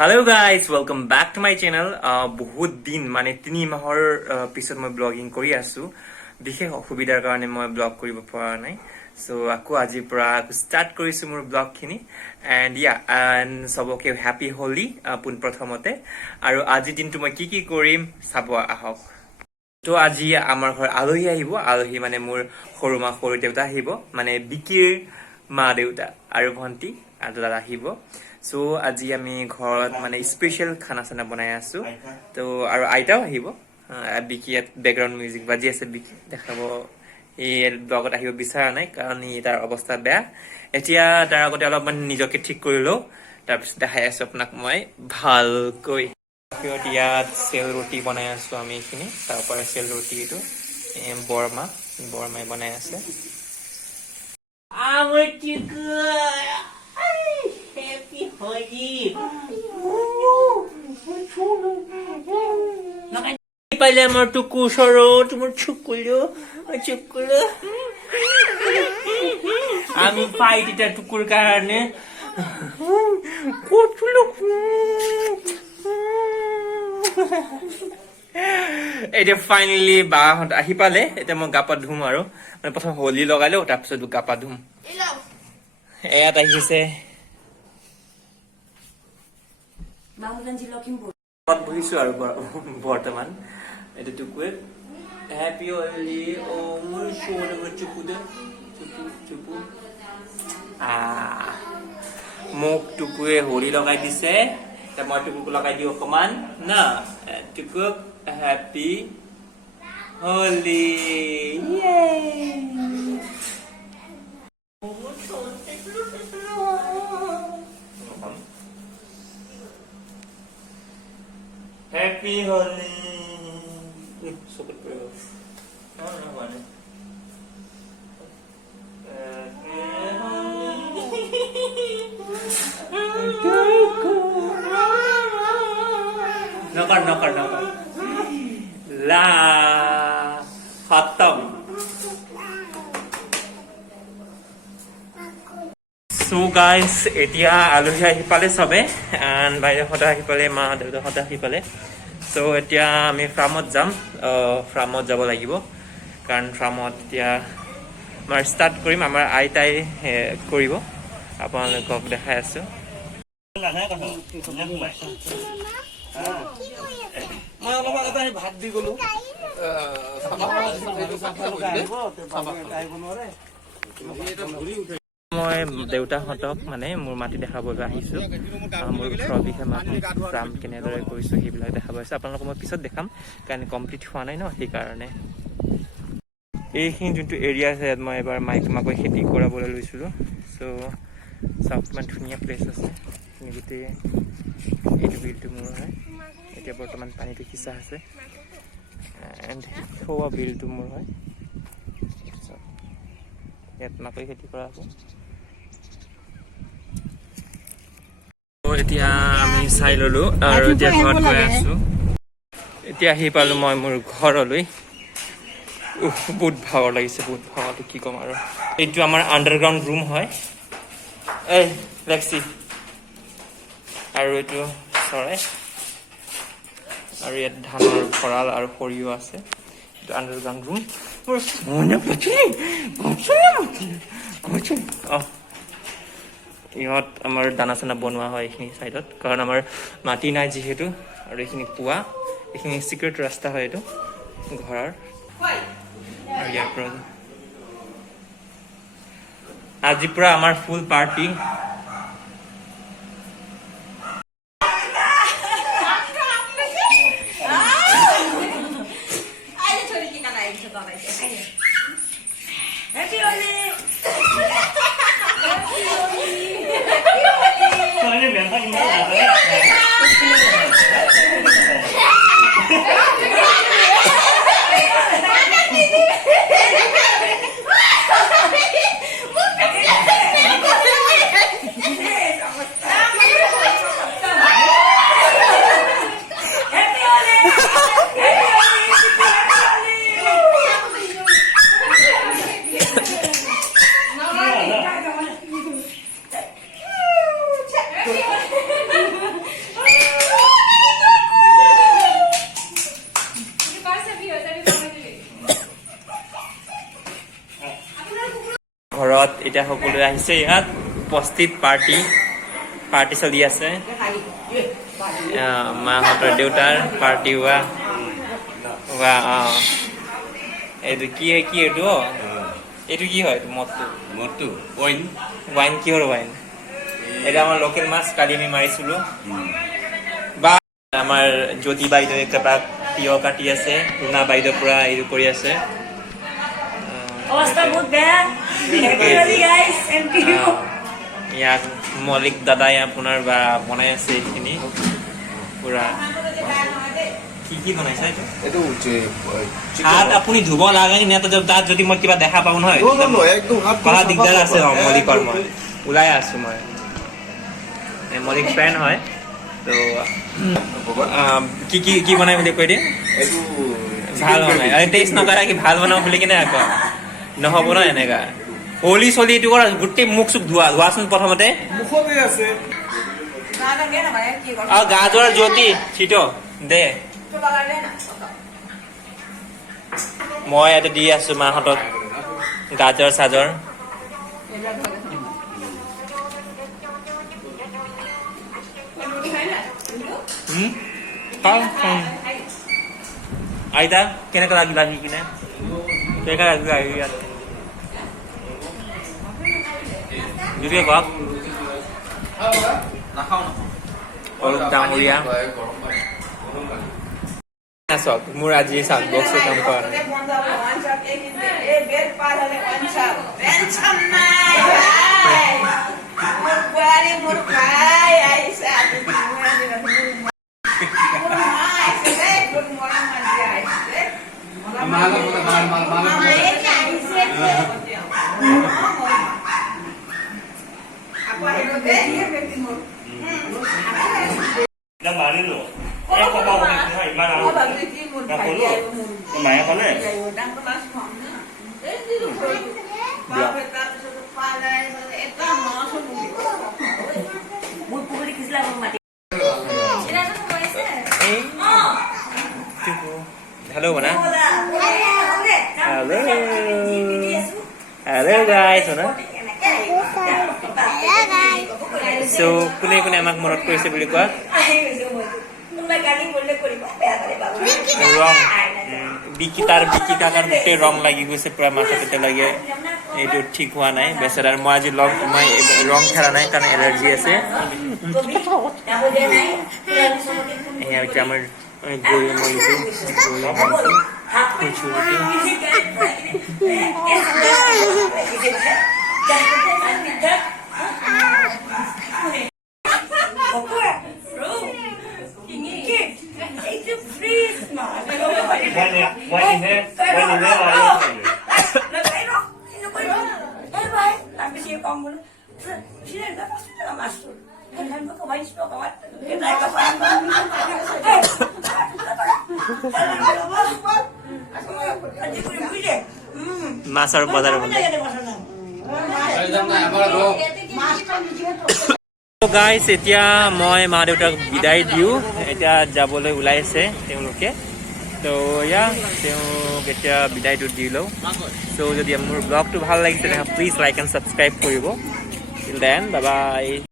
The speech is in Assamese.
Hello guys, welcome back to my channel. বহুত দিন মানে 3 মাহৰ পিছত মই ব্লগিং কৰি আছো। বিশেষ অসুবিধাৰ কাৰণে মই ব্লগ কৰিব পৰা নাই। সো আকৌ আজি পৰা ষ্টাৰ্ট কৰিছো মোৰ ব্লগখিনি এণ্ড সবকে হ্যাপি হোলি পোন প্ৰথমতে আৰু আজি দিনটো মই কি কৰিম চাব আহক। তো আজি আমাৰ ঘৰ আলহী আহিব। আলহী মানে মোৰ সৰু মা সৰু দেউতা আহিব, মানে বিকিৰ মা দেউতা আৰু ভন্টি আৰু দাদা আহিব। সো আজি আমি ঘৰত মানে স্পেশাল খানা চানা বনাই আছো। তো আৰু আইতাও আহিব। বিকি বেকগ্ৰাউণ্ড মিউজিক বাজি আছে, বিকি দেখাব এই ব্লগত আহিব বিচৰা নাই কাৰণ তাৰ অৱস্থা বেয়া। এতিয়া তাৰ আগতে অলপমান নিজকে ঠিক কৰি লওঁ, তাৰপিছত দেখাই আছো আপোনাক মই ভালকৈ। ইয়াত চেল ৰুটি বনাই আছো আমি এইখিনি, তাৰ পৰা চেল ৰুটি এইটো বৰমাই বনাই আছে। পাইলে আমার টুকু সরো, তোমার চুকুলো আমি ফাইটিটা টুকুর কারণে এতিয়া ফাইনেলি বাহঁত আহি পালে। এতিয়া মই গা পা ধুম আৰু মানে প্ৰথম হোলী লগাই লওঁ, তাৰপিছত গা পা ধুম। ইয়াত আহিছে বহিছো আৰু বৰ্তমান এইটো টুকুৱে হেপী হোলী। অ মোৰ চুকু মোক টুকুৱে হোলী লগাই দিছে। এতিয়া মই টুকুক লগাই দিওঁ অকমান না। টুকুক happy Holi. Happy Holi. Sobat bro. Mana mana? Happy Holi. Nokar. La khatam. So guys, এতিয়া আলহী আহি পালে সবে, এণ্ড বাইদেউহঁত আহি পালে, মা দেউতাহঁত আহি পালে। সো এতিয়া আমি ফাৰ্মত যাম। ফাৰ্মত যাব লাগিব কাৰণ ফাৰ্মত এতিয়া আমাৰ ষ্টাৰ্ট কৰিম। আমাৰ আইতাই কৰিব, আপোনালোকক দেখাই আছো। ভাত দি গলো মই দেউতাহঁতক মানে মোৰ মাটি দেখাবলৈ আহিছো। মোৰ 18 বিঘা মাটি কাম কেনেদৰে কৰিছো সেইবিলাক দেখাব আহিছো। আপোনালোকক মই পিছত দেখাম কাৰণ কমপ্লিট হোৱা নাই ন, সেইকাৰণে। এইখিনি যোনটো এৰিয়া আছে ইয়াত মই এবাৰ মাকৈ খেতি কৰাবলৈ লৈছিলো। চ' চাওক কিমান ধুনীয়া প্লেচ আছে। গোটেই এইটো বিলটো মোৰ হয়। এতিয়া বৰ্তমান পানীটো সিঁচা আছে এণ্ড খোৱা বিলটো মোৰ হয়। ইয়াত মাকৈ খেতি কৰা আছে। এতিয়া আমি চাই ললো আৰু এতিয়া ঘৰত গৈ আছো। এতিয়া আহি পালো মই মোৰ ঘৰলৈ। বহুত ভাগৰ লাগিছে, বহুত ভাগৰটো কি ক'ম আৰু। এইটো আমাৰ আণ্ডাৰগ্ৰাউণ্ড ৰুম হয়। এই লেক্সি আৰু এইটো চৰাই আৰু ইয়াত ধানৰ ভঁৰাল আৰু সৰিয়হ আছে। এইটো আণ্ডাৰগ্ৰাউণ্ড ৰুম। ইহঁত আমাৰ দানা চানা বনোৱা হয় এইখিনি চাইডত, কাৰণ আমাৰ মাটি নাই যিহেতু। আৰু এইখিনি পুৱা, এইখিনি চিক্ৰেট ৰাস্তা হয় এইটো ঘৰৰ। আৰু ইয়াৰ পৰা আজিৰ পৰা আমাৰ ফুল পাৰ্টি। এতিয়া সকলোৱে আহিছে ইয়াত উপস্থিত পাৰ্টি চলি আছে মাহঁতৰ দেউতাৰ পাৰ্টি হোৱা এইটো কি এইটো এইটো কি হয় মদটো ৱাইন কিহৰ ৱাইন এটা আমাৰ লোকেল মাছ কালি আমি মাৰিছিলো বা আমাৰ জ্যোতি বাইদেউ একেবাৰে তিয়হ কাটি আছে ৰুণা বাইদেউ পুৰা এইটো কৰি আছে ইয়াত মলিক দাদাই আপোনাৰ বা বনাই আছে এইখিনি পুৰা কি বনাইছে এইটো হাত আপুনি ধুব লাগে নে তাত যদি মই কিবা দেখা পাওঁ নহয় পঢ়া দিগদাৰ আছে মলিকৰ মই ওলাই আছো মই মলিক ফ্ৰেণ্ড হয় তো কি বনাই বুলি কৈ দিয়ে ভাল বনাই টেষ্ট নকৰা কি ভাল বনাওঁ বুলি কিনে আকৌ নহ'ব ন এনেকা হলি চলি এইটো কৰা গোটেই মুখ চুখ ধোৱাচোন প্ৰথমতে আৰু গাজৰ জ্যোতি চিটো দে মই ইয়াতে দি আছো মাহঁতক গাজৰ চাজৰ আইতা কেনেকুৱা লাগিল আহি কিনে কেনেকুৱা লাগিল আহি ইয়াত যদিও কওক অলপ ডাঙৰীয়া চাওক মোৰ আজি চাওক বক্সে কাম কৰা Hello mana? Hello guys, mana? So, kune amak morat korise boli koa? Wrong. Biki kakar gote wrong lagi goise pura matha tete lage. Etu thik howa nai. Becharar moi aji wrong khela nai kane allergy ase. Eya jamar goyo moisu. Masar bazar So guys, এতিয়া মই মা দেউতাক বিদায় দিও এতিয়া যাবলৈ ওলাইছে তেওঁলোকে তো তেওঁক এতিয়া বিদায়টো দি লওঁ so যদি মোৰ ব্লগটো ভাল লাগিছে তেনে প্লিজ লাইক এণ্ড সাবস্ক্ৰাইব কৰিব till then bye bye